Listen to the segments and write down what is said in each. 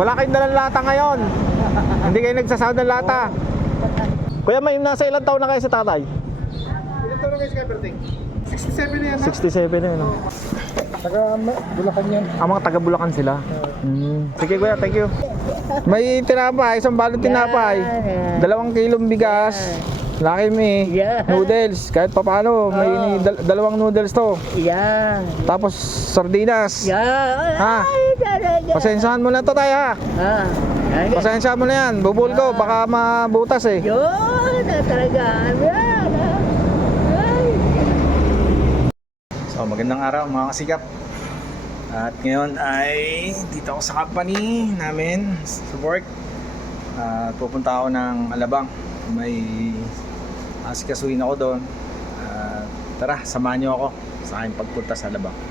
Wala kayong dalang lata ngayon. Hindi kayo nagsasahod ng lata. Kuya, may nasa ilang taon na kayo sa tatay? Ilan taon na kayo sa Everting? 67 na yan ha? 67 na yun. oh. Taga Bulacan yan. Ah, mga taga Bulacan sila. Mm. Sige kuya, thank you. May tinapay, isang balot tinapay. Dalawang kilong bigas. Laki mi. Yeah. Noodles, kahit pa paano, may dal- dalawang noodles to. Yan. Tapos sardinas. Yan. Ha? Ay, talaga. Pasensyahan mo na to tayo ha. Ah. Yan. Pasensyahan mo na yan. Bubul ko, baka mabutas eh. Yun. ah, Talaga. Yan. ah. Ay. So magandang araw mga kasikap At ngayon ay dito ako sa company namin sa work At pupunta ako ng Alabang May asikasuhin ako doon. At tara, samahan niyo ako sa aking pagpunta sa Alabang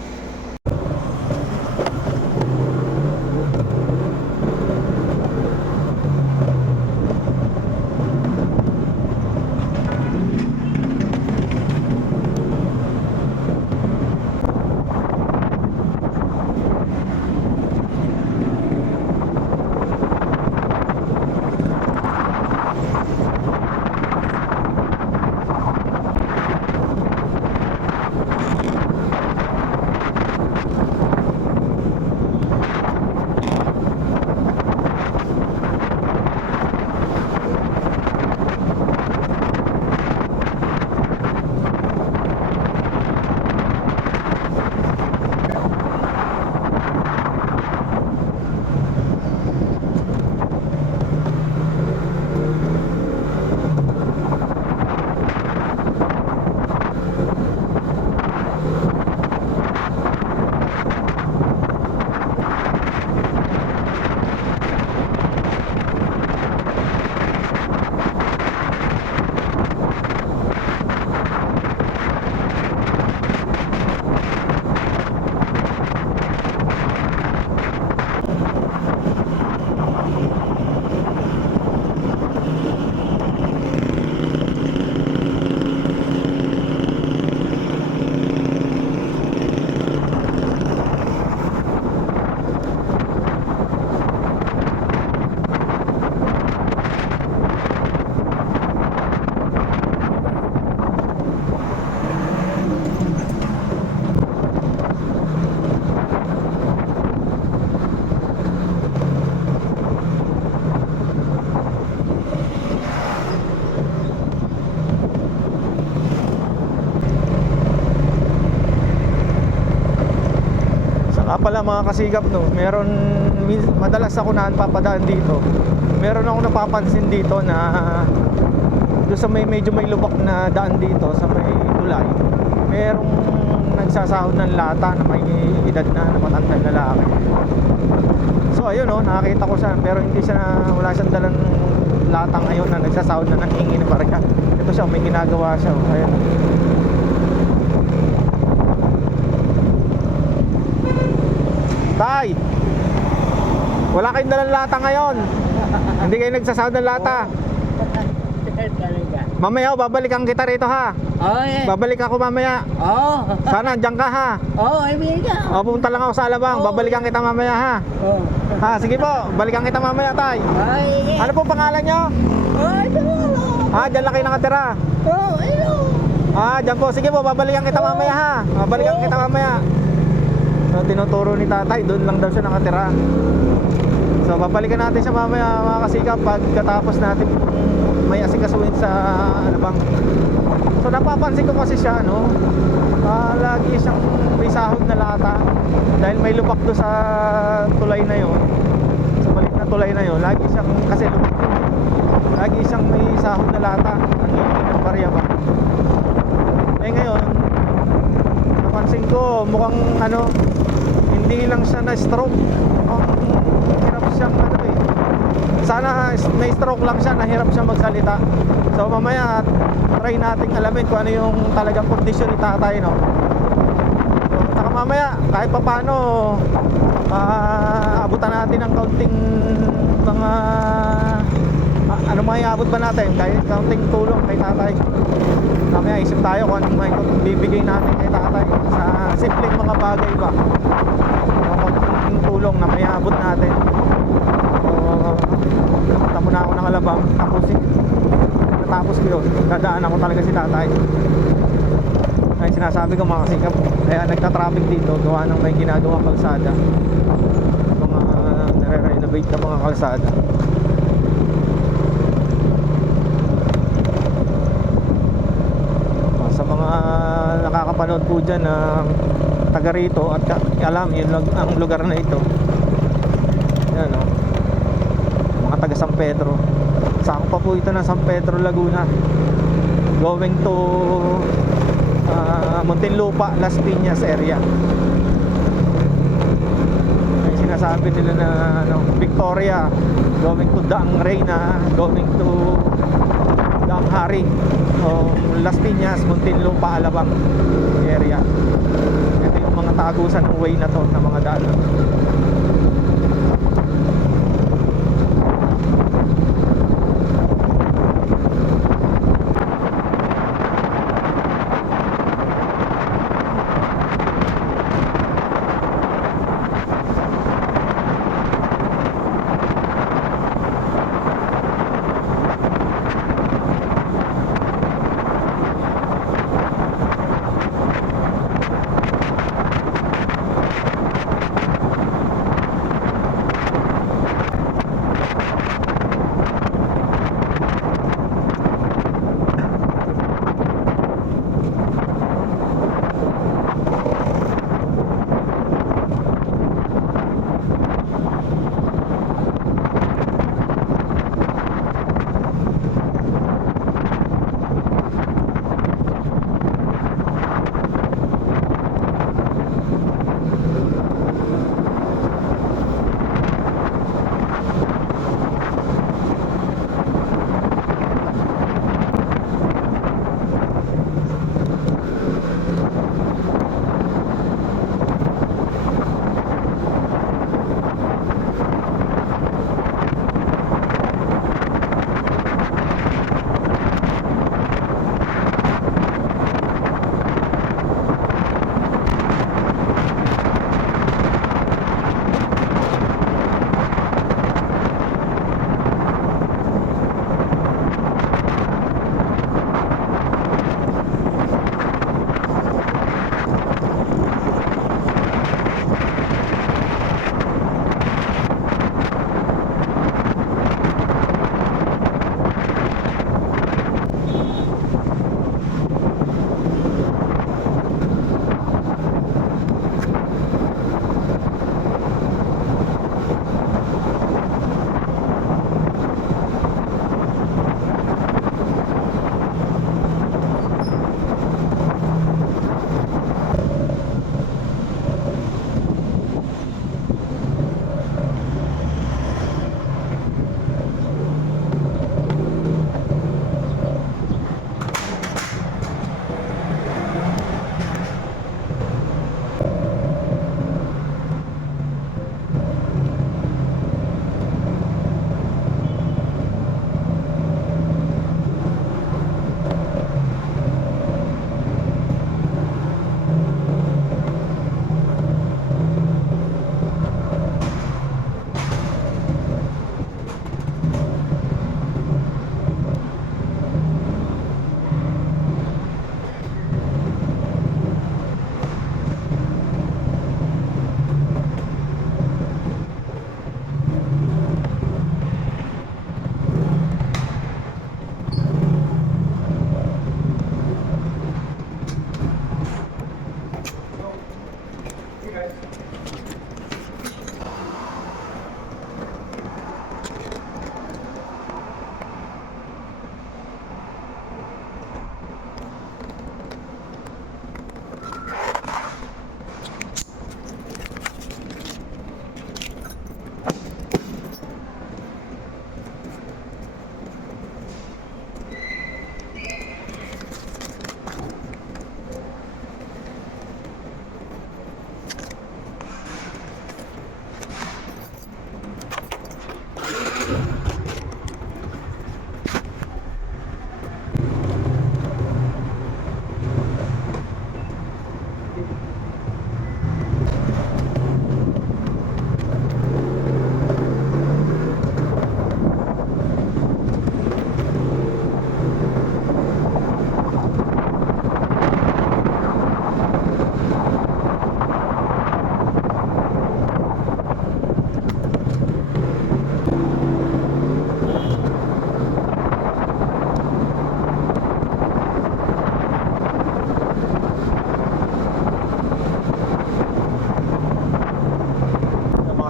pala mga kasigap no, meron madalas ako na papadaan dito. Meron ako napapansin dito na doon sa may medyo may lubak na daan dito sa may tulay. Merong nagsasahod ng lata na may edad na, na matandang lalaki. So ayun no, nakakita ko siya pero hindi siya na, wala siyang dalang lata ngayon na nagsasahod na nanghingi ng barya. Ito siya, may ginagawa siya. oh. Ayun. Tay! Wala kayong dalang lata ngayon. Hindi kayo nagsasahod ng lata. Mamaya, oh, babalikan kita rito ha. Oh, eh. Babalik ako mamaya. Oh. Sana, andyan ka ha. Oh, ay, biga. O, pupunta lang ako sa Alabang. Babalikan kita mamaya ha. Oh. Ha, sige po. Balikan kita mamaya, tay. Ay, Ano po pangalan nyo? Oh, dulo. Ha, dyan lang kayo nakatira. Oh, hello. Ah, dyan po. Sige po, babalikan kita mamaya ha. Babalikan kita mamaya. So, tinuturo ni tatay, doon lang daw siya nakatira. So, babalikan natin siya mamaya mga kasikap pagkatapos natin may asikasuhin sa Alabang. So, napapansin ko kasi siya, no? Ah, lagi siyang may sahod na lata. Dahil may lubak doon sa tulay na yon sa maliit na tulay na yon lagi siyang kasi lubak yun. lagi siyang may sahod na lata ang hihingi ng barya ba eh ngayon napansin ko mukhang ano hindi lang siya na stroke ang hirap siyang ano eh. Sana na stroke lang siya nahirap siya magsalita. So mamaya try nating alamin kung ano yung talagang kondisyon ni tatay no? So, saka mamaya kahit pa paano abutan natin ng kaunting mga ah, ano mga iabot ba natin kahit kaunting tulong kay tatay mamaya isip tayo kung anong may bibigay natin kay tatay sa simpleng mga bagay ba kaunting tulong na may abot natin Alabang tapusin. Natapos ko yun, dadaan ako talaga si tatay. Ay sinasabi ko mga kasikap, kaya nagta-traffic dito, gawa ng may ginagawang kalsada. Mga nare-renovate na mga kalsada. Ah, sa mga nakakapanood po dyan na taga rito at alam yun ang lugar na ito. Yan o mga taga San Pedro. Sako pa po ito ng San Pedro Laguna. Going to uh, Muntinlupa Las Piñas area. May sinasabi nila na ano, Victoria. Going to Daang Reina going to Daang Hari o Las Piñas, Muntinlupa, Alabang area. Ito yung mga tagusan ng way na to na mga daan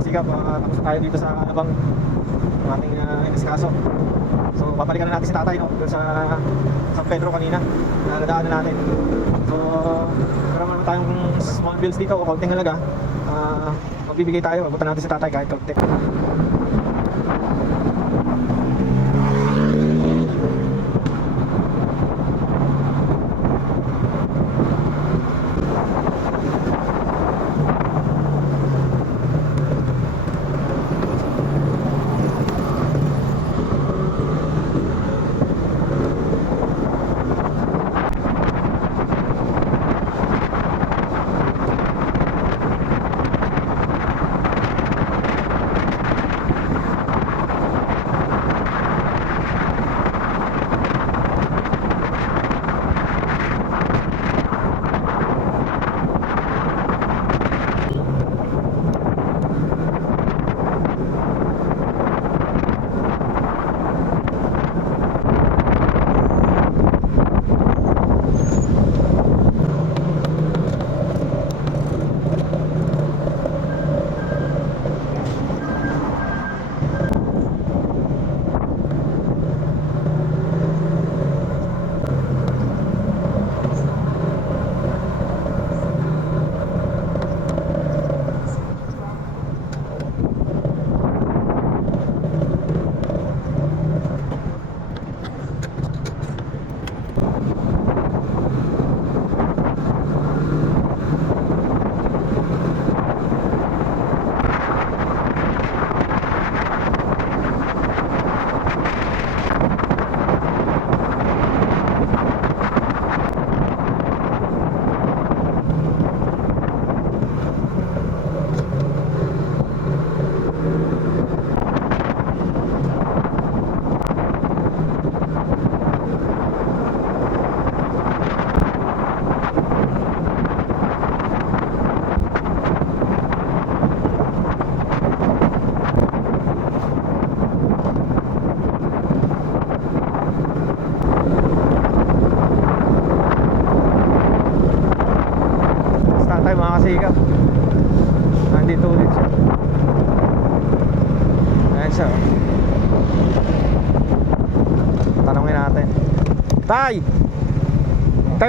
kasikap, tapos na tayo dito sa abang ng ating uh, inaskaso. So, babalikan na natin si tatay, no? Doon sa San Pedro kanina, na nadaanan natin. So, meron naman tayong small bills dito, o kaunting halaga. Uh, magbibigay tayo, abutan natin si tatay kahit kaunti.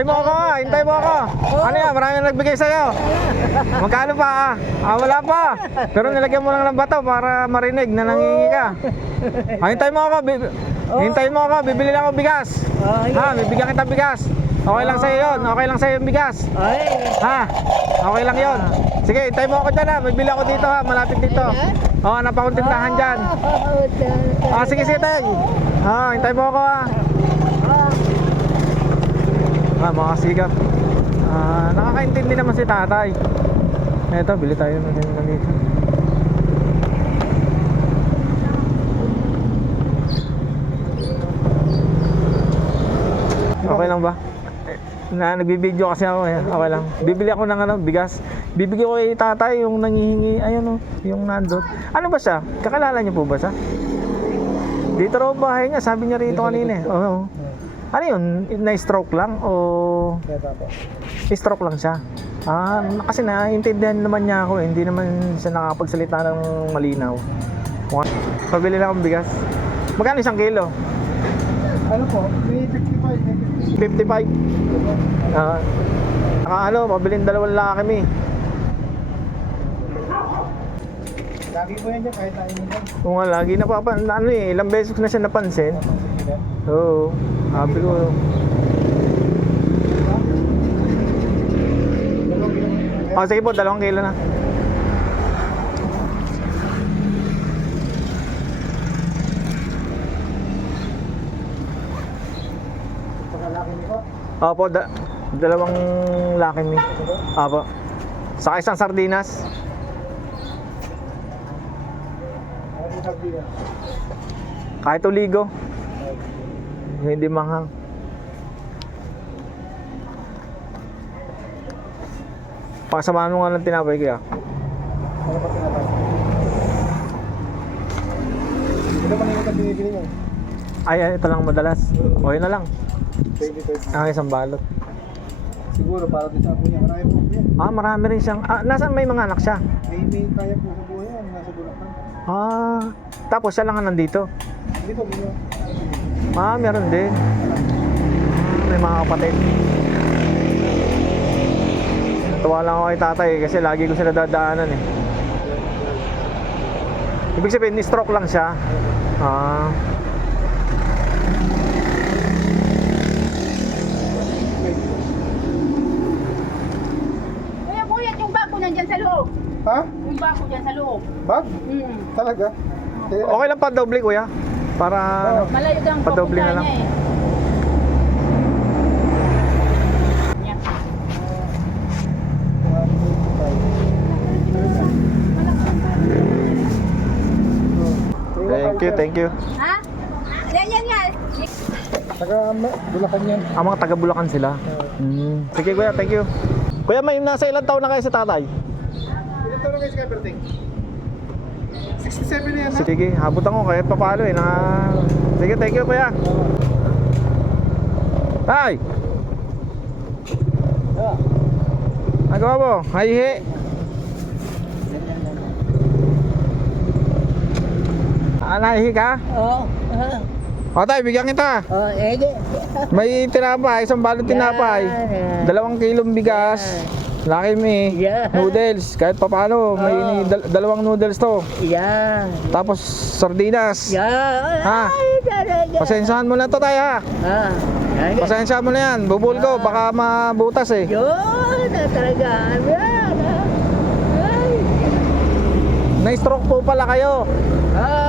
Hintay mo ako ah! Hintay mo ako! Ano yan? Marami na nagbigay sa'yo. Magkano pa ah? Ah, wala pa. Pero nilagyan mo lang ng bato para marinig na nangingi ka. Ah, hintay mo ako. Bi- Hintayin mo ako. Bibili lang ako bigas. Ay, Ha, bibigyan kita bigas. Okay lang sa'yo yun. Okay lang sa'yo yung bigas. ay, Ha? Okay lang yon. Sige, hintay mo ako dyan ha. May ako dito ha. Malapit dito. Oo, oh, napakuntindahan dyan. Ah, sige, sige, tay. Ah, hintay mo ako ha. Ah, mga sigap. Ah, nakakaintindi naman si tatay. Eto, bili tayo ng ganyan dito. Okay lang ba? na nagbibideo kasi ako eh. Okay lang. Bibili ako ng ano, bigas. Bibigyan ko kay tatay yung nangihingi, ayun oh, yung nandun. Ano ba siya? Kakilala niyo po ba siya? Dito raw bahay niya, sabi niya rito kanina eh. Oo. Ano yun? Na-stroke lang o stroke lang siya? Ah, kasi naiintindihan naman niya ako eh. Hindi naman siya nakakapagsalita ng malinaw. Pabili lang akong bigas. Magkano isang kilo? Ano po? May 55, may 55. Ah. Naka ano, pabiling dalawang laki mi. Lagi po yan dyan, kahit tayo nito. Kung nga lagi napapan, ano eh, ilang beses na siya napansin. Oo. Sabi ko, oh, sige po, dalawang kilo na. Opo, da dalawang laki mi. Opo. Saka isang sardinas. Kahit uligo. Hindi manghang. Pakasamahan mo nga ng tinapay kaya. Ano pa tinatay? Ito man yung binibili niyo. Ay, ay, ito lang madalas. Okay na lang. 20, 20. Ang isang balot. Siguro para din sa apo niya. Marami po yan. Ah, marami rin siyang... Ah, nasaan may mga anak siya? May may kaya po sa buhay yan. Na nasa Bulacan. Ah, tapos siya lang ang nandito. Hindi po. Ah, meron din. Hmm, May mga kapatid. Tuwa lang ako kay tatay kasi lagi ko sila dadaanan eh. Ibig sabihin, ni-stroke lang siya. Ah, Kuya, kuya, yung bako nandyan sa loob. Ha? Yung bako dyan sa loob. Bag? Hmm. Talaga? Kaya, okay lang pa doble kuya. Para ano, Malayo kang Padoble na lang. niya eh. Thank you, thank you. Ha? Yan, yan, yan. Taga Ma- Bulacan yan. Ang mga taga Bulacan sila. Hmm. Sige kuya, thank you. Kuya, may nasa ilang taon na kayo sa tatay? Ilan taon na kayo sa Skyperting? 67 na yan, ha? Sige, habutan ko kahit papalo eh. Na... Sige, thank you kuya. Tay! Nagawa mo? Hayihi. Ah, nahihi ka? Oo. O tay, bigyan kita. Oh, ege. May tinapay, isang balot tinapay. Dalawang kilong bigas. Laki mi. Yan. Noodles, kahit papano, may Oh. dal- dalawang noodles to. Yan. Tapos sardinas. Yan. Ha? Ay, talaga. Pasensyahan mo na to tayo ha. Ah. Pasensya mo na yan. Bubul ko, baka mabutas eh. Yun. na Talaga. Yan. ah. Ay. Na-stroke po pala kayo. Ah.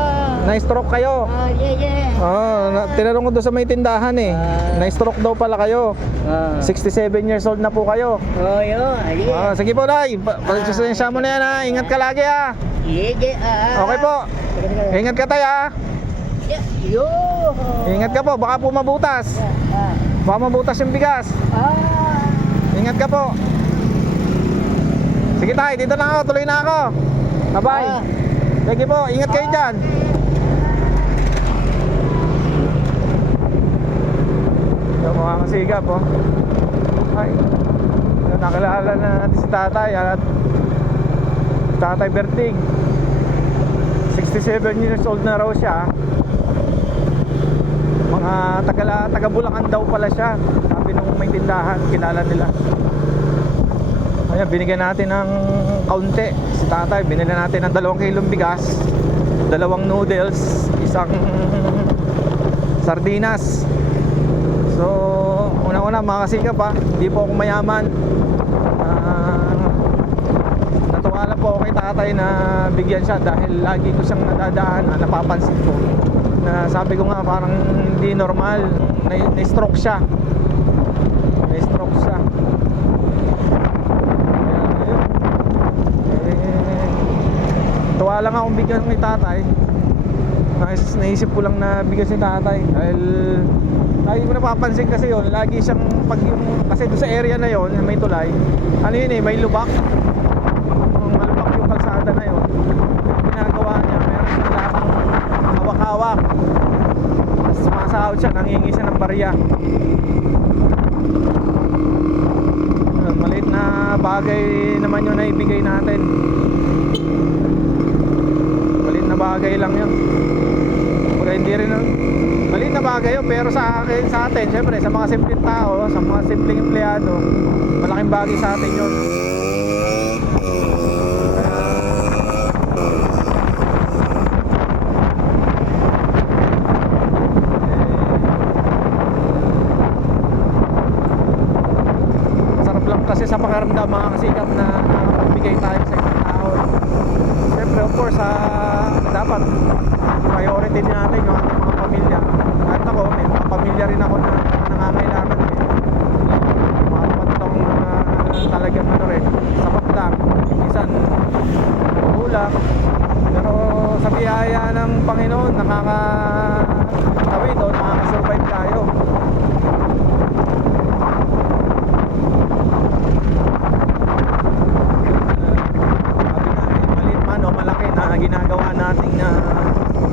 Na-stroke kayo. Ah, yeah, yeah. Oh, na, tinanong ko doon sa may tindahan eh. Ah. Na-stroke daw pala kayo. Ah. 67 years old na po kayo. Oh, yun. Ay, Ah, sige po, Nay. Pa- Pasensya mo na yan ha. Ingat ka lagi ha. Ege. Ah. Okay po. Ingat ka tayo ha. Yeah. Yun. Ingat ka po, baka po mabutas. Baka mabutas yung bigas. Ah. Ingat ka po. Sige tayo, dito na ako, tuloy na ako. Bye-bye. Ah. Sige po, ingat kayo dyan. Yung mga kasigap po. Ay, nakilala na natin si tatay at tatay Berting. 67 years old na raw siya. Mga taga, taga Bulacan daw pala siya. Sabi nung may tindahan, kilala nila. Kaya binigyan natin ng kaunti si tatay. Binili natin ng dalawang kilong bigas, dalawang noodles, isang sardinas. So, una-una mga kasikap ha, hindi po ako mayaman. Ah, natuwa lang po ako kay tatay na bigyan siya dahil lagi ko siyang nadadaan, ah, napapansin ko. Na sabi ko nga parang hindi normal, na, na-stroke siya. Na-stroke siya. Yun. Eh, tuwa lang akong bigyan ni tatay. Nais, naisip ko lang na bigyan si tatay dahil lagi ko napapansin kasi yon lagi siyang pag yung kasi doon sa area na yon may tulay ano yun eh may lubak. Yung malubak yung kalsada na yon ginagawa niya meron siyang latang hawak-hawak. Tapos sumasahod siya nangingi siya ng barya. Maliit na bagay naman yun na ibigay natin. Maliit na bagay lang yun. Kumbaga hindi rin na bagay yun pero sa akin sa atin syempre sa mga simpleng tao sa mga simpleng empleyado malaking bagay sa atin yun kasi sa pakaramdam mga kasikap na nakapagbigay tayo sa ibang tao. Siyempre of course ah, dapat priority natin yung ating mga pamilya. Kahit ako, may mga pamilya rin ako na nangangailangan eh. Mga kapatong uh, talagang ano rin, sapat lang. Minsan, kulang. Pero sa biyaya ng Panginoon, nakakatawid o nakakasurvive tayo. na ginagawa nating na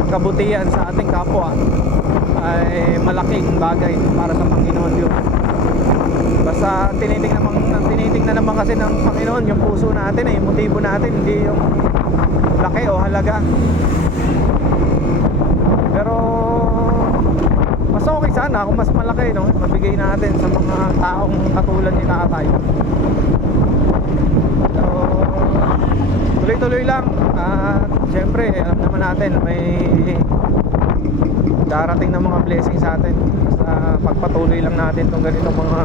kabutihan sa ating kapwa ay malaking bagay para sa Panginoon yun. Basta tinitingnan naman, tinitingnan naman kasi ng Panginoon yung puso natin eh, motibo natin, hindi yung laki o halaga. Pero mas okay sana kung mas malaki no, mabigay natin sa mga taong katulad ni tatay. So, tuloy-tuloy lang. At syempre, alam naman natin may darating na mga blessings sa atin sa pagpatuloy lang natin itong ganitong mga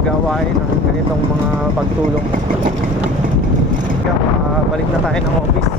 gawain, ah, ganitong mga pagtulong. Ah, balik na tayo ng office.